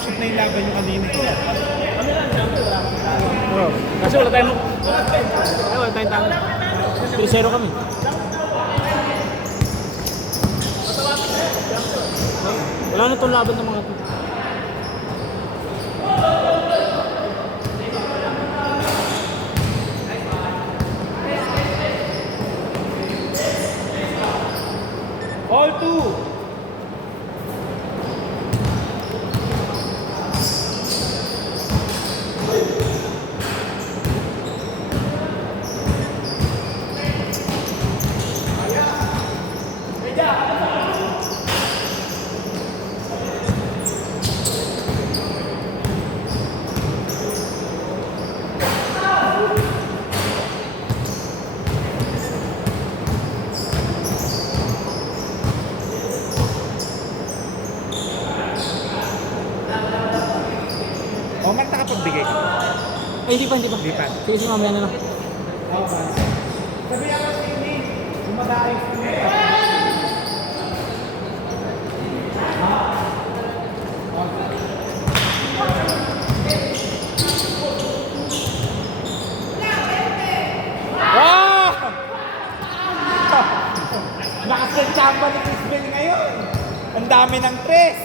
shoot na yung laban yung kanina. Oh, kasi wala tayong tama. 3-0 kami. Wala na itong laban ng mga ito. All two. O, Mark, nakapagbigay ka. Ay, hindi pa. Hindi pa. Sige, mamaya na lang. Sabi ako sa inyo, sumadaayos ko na. Wow! Nakasensamba ni Chris Bell ngayon. Ang dami ng tres.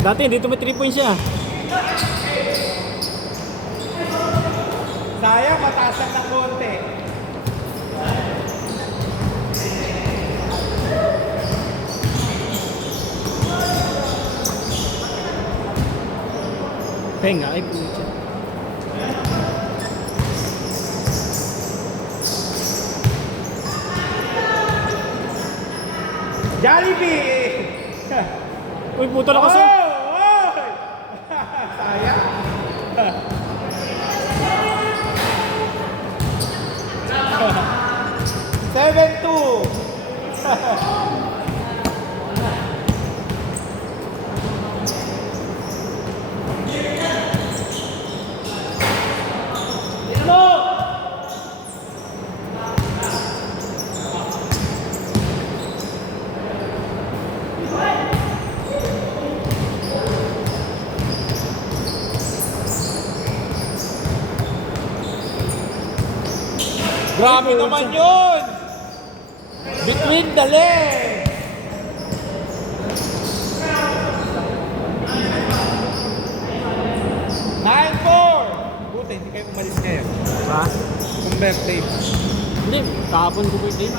Dati, dito may 3 points siya. Sayang, matasan ng konti. Penga, ay pucha. Jollibee! Uy, puto na kasi. Oh! Sayang. 7-2. Grabe naman yun! Between the legs! Buti, hindi kayo umalis ngayon. Ha? Kung birthday. Hindi, kahapon ko birthday.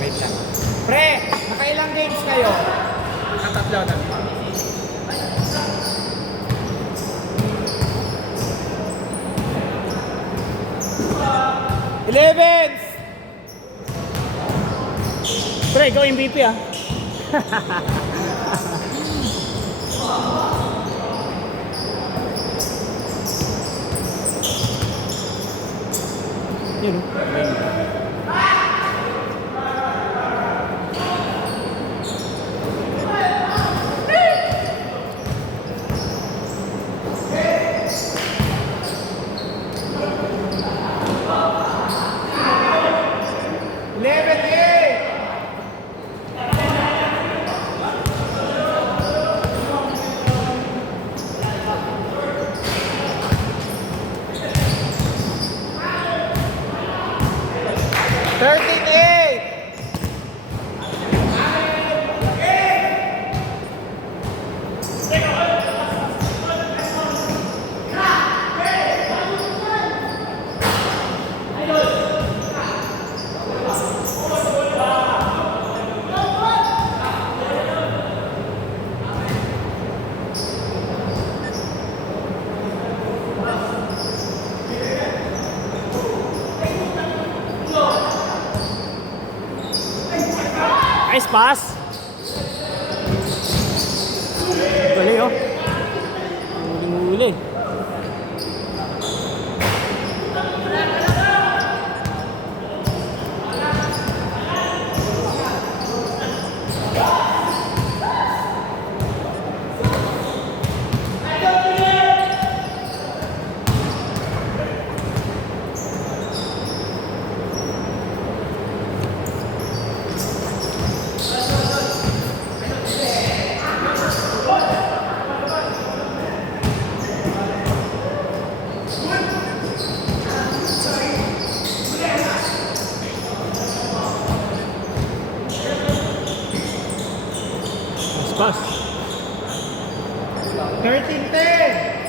Wait lang. Pre, nakailang games kayo? Nakatatlo na. Elevens! Pre, ikaw MVP ah. Yun o. Nice pass. Galing oh. Huli-huli. Nice pass. 13-10.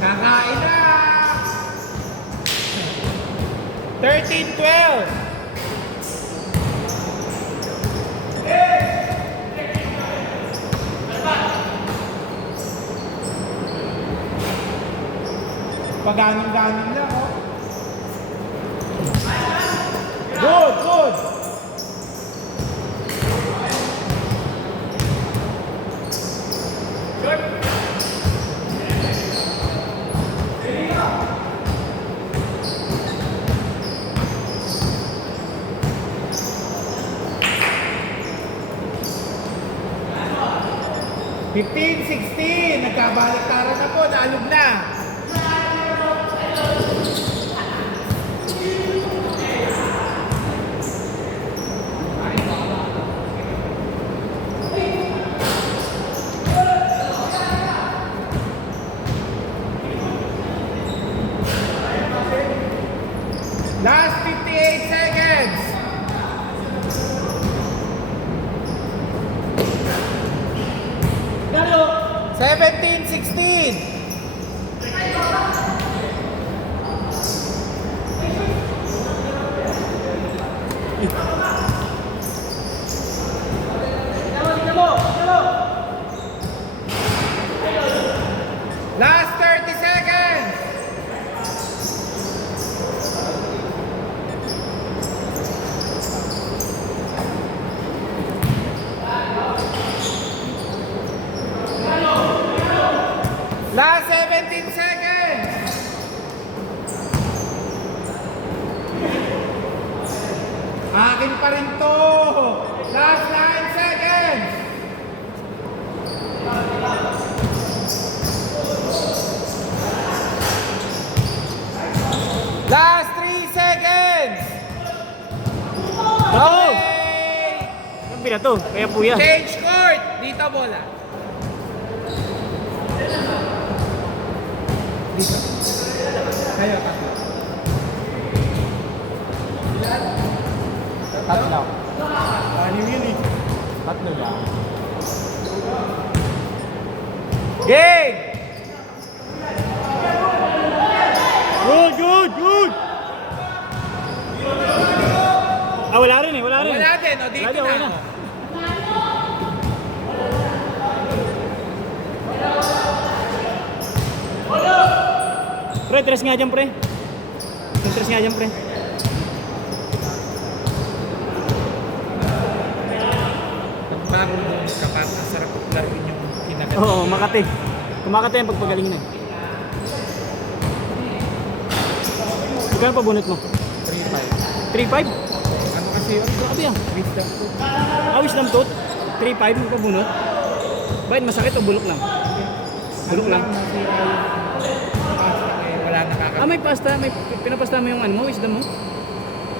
Kakain na. 13-12. Paganin-ganin lang, oh. Good, good. Good. 15-16. Nagkabaliktaran na po. Naalog na. Last 58 seconds. Dalo. 17-16. Last 30 seconds. Last 17 seconds. Akin pa rin to. Last 9 seconds. Last 3 seconds. Go! Okay. Ang pila to? Kaya puya. Change court. Dito bola. Dito. Kayo, tatlo. Tatlo. Anim yun eh. Tatlo lang. Game! Good, good, good! Ah, wala rin eh, wala rin. Wala din, o dito Wala na. na. Pre, tres nga dyan, pre. Tres nga dyan, pre. Nagbago mo kapag ang sarap laruin yung kinagat. Oo, Makati. Kumakati yan pagpagalingin eh. Magkano pa bunot mo? 3-5. 3.5? Ano kasi yun? Grabe ah. Wisdom ko. Wisdom tooth? 3.5 mo pa bunot? Bakit masakit o bulok lang? Bulok lang. Nasira yung pasta eh. Wala nakakapit. Ah, may pasta. May pinapasta mo yung ano mo, wisdom mo?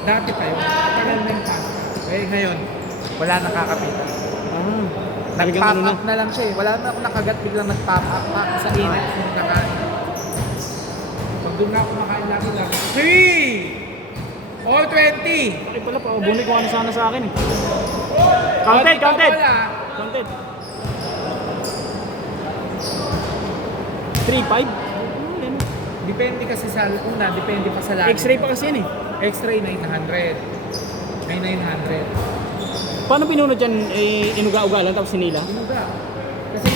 Dati pa yun. Tagal na yung pasta. Eh ngayon, wala nakakapitan. Ah. Nag-pop ano up na lang siya eh. Wala na ako nakagat, biglang nag-pop up pa sa init. Yung kakain. Pag doon na ako makain lagi lang. 3! All 20! Ay pala, paubunay ko ano sana sa akin eh. Counted, counted! Counted. 3.5? Depende kasi sa una, depende pa sa lagi. X-ray pa kasi yan eh. X-ray 900. May 900. Paano pinunod yan? Eh, inuga-uga lang tapos sinila? Inuga.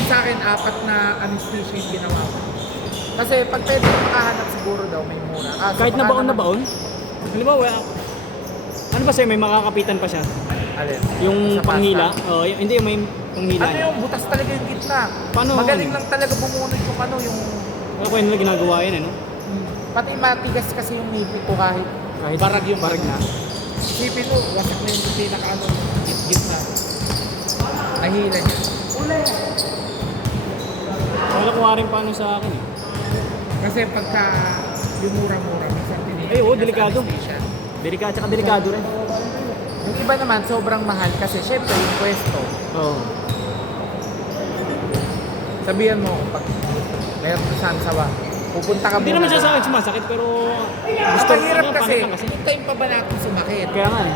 sa akin, 4 na anesthesia yung ginawa ko. Kasi pag pwede ko makahanap siguro daw, may mura. Kahit na baon na baon? Halimbawa, ano ba sa'yo, may makakapitan pa siya? Alin? Yung Sa pasta? panghila? Oo, hindi yung may panghila. Ano yung butas talaga yung gitna? Paano? Magaling lang talaga bumunod yung ano, yung... Ako yun lang ginagawa yan, ano? Pati matigas kasi yung nipit ko kahit barag yung barag na. Isipin mo, wasak na yung pinaka ano, gitna. Nahila niya. Wala ko rin paano sa akin eh. Kasi pagka yung mura-mura, minsan tinigil. Ay, oo, delikado. Delikado. Tsaka delikado rin. Yung iba naman, sobrang mahal kasi syempre yung pwesto. Oo. Sabihan mo, pag meron ka saan sawa, pupunta ka Hindi naman siya sa akin sumasakit, pero... Gusto mahirap ano, kasi, pangit lang kasi. hintayin pa ba natin sumakit? Kaya nga eh.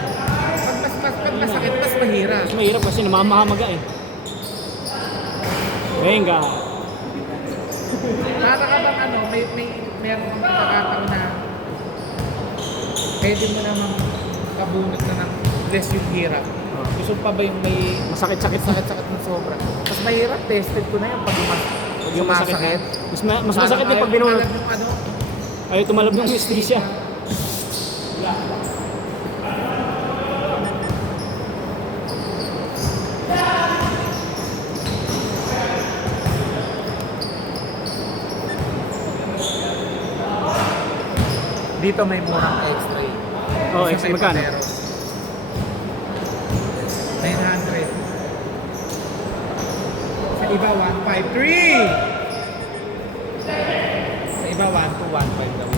Pag masakit, mas mahirap. Mas mahirap kasi namamahamaga eh. Venga. Para ka bang ano, meron kang pagkakataon na pwede mo namang kabunot na ng less yung hirap. Gusto pa ba yung may Masakit-sakit. sakit-sakit ng sobra? Mas mahirap, tested ko na yun pag Yung sumasakit. Mas masakit din pag binunod. Yung ano, Ayaw tumalab ng anesthesia. dito may murang x-ray. Oh, Sa x-ray may magkano? Pateros. 900. Sa iba, 153. Sa iba, 1215 daw.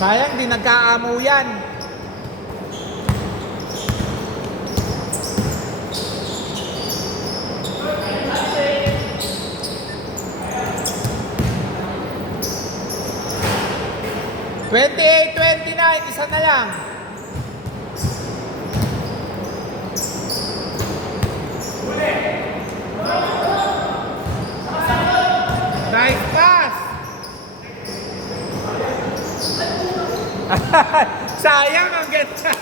Sayang, di nagkaamo yan. $28.29, isa na lang. Nice pass. Sayang, ang ganda.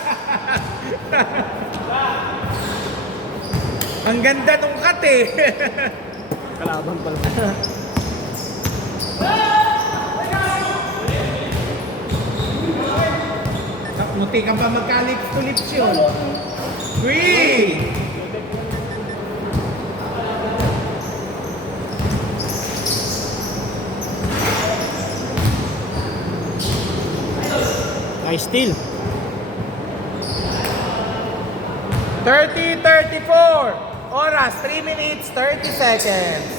Ang ganda nung cut eh. Kalaban pala. Muti ka pa magka-lips to lips yun. Three. Nice steal. 30:34. Oras, 3 minutes, 30 seconds.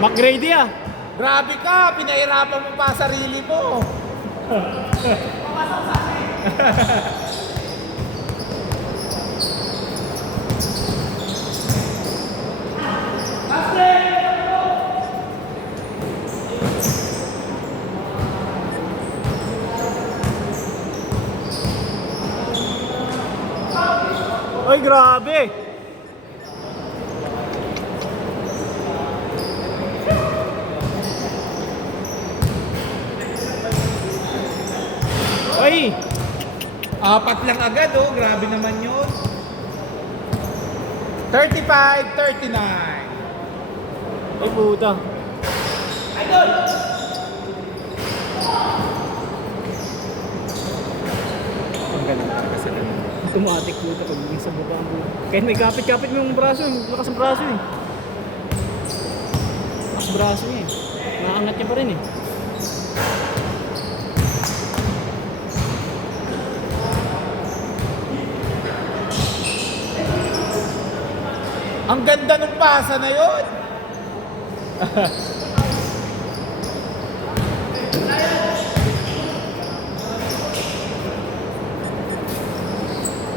McGrady ah. Grabe ka, pinahirapan mo pa sarili mo. Ay, grabe. Ay, Apat lang agad oh, grabe naman yun. 35-39. ay puta. Ang galing talaga sila. Automatic puta pag yung sa baba ang buta. Kahit may kapit-kapit mo yung braso, lakas ang braso eh. Lakas braso niya eh. Naangat niya pa rin eh. Ang ganda ng pasa na yun.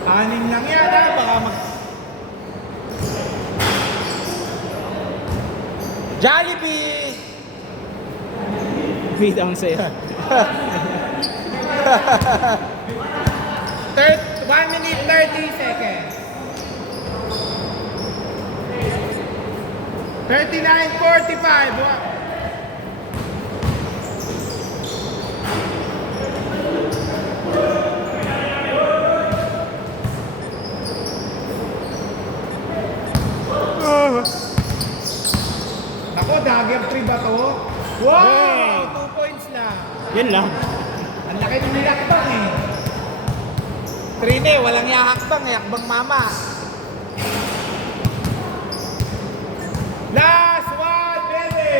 Anin lang yan ha, baka mag... Jollibee! Wait, ang saya. 1 minute 30 seconds. 39:45. Ako, dagger 3 ba to? Wow! 2 points lang. Yan lang. Ang laki ng nilakbang eh. Trine, walang yahakbang eh. Hakbang mama. Last one, baby!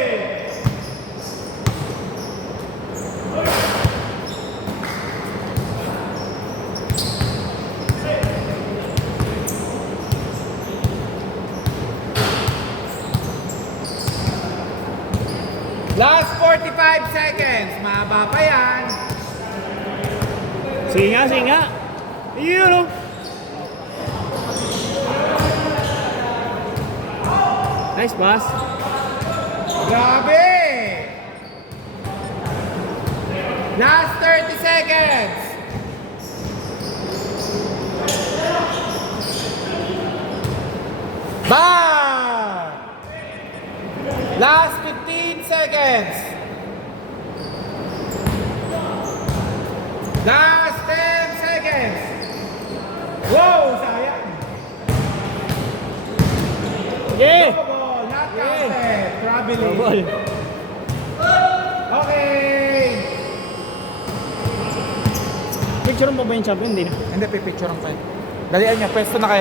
Last 45 seconds. Mahaba pa yan. Sige nga, sige nga. Yun o. Nice pass. Grabe! Last 30 seconds. Bang! Last 15 seconds. Last 10 seconds. Wow, sayang. Yeah! Ball, not Yeah. counted. Traveling. Ball. Okay. Picture mo ba yung champion? Hindi na. Hindi, pipicture ang kayo. Dalian niya, pwesto na kayo.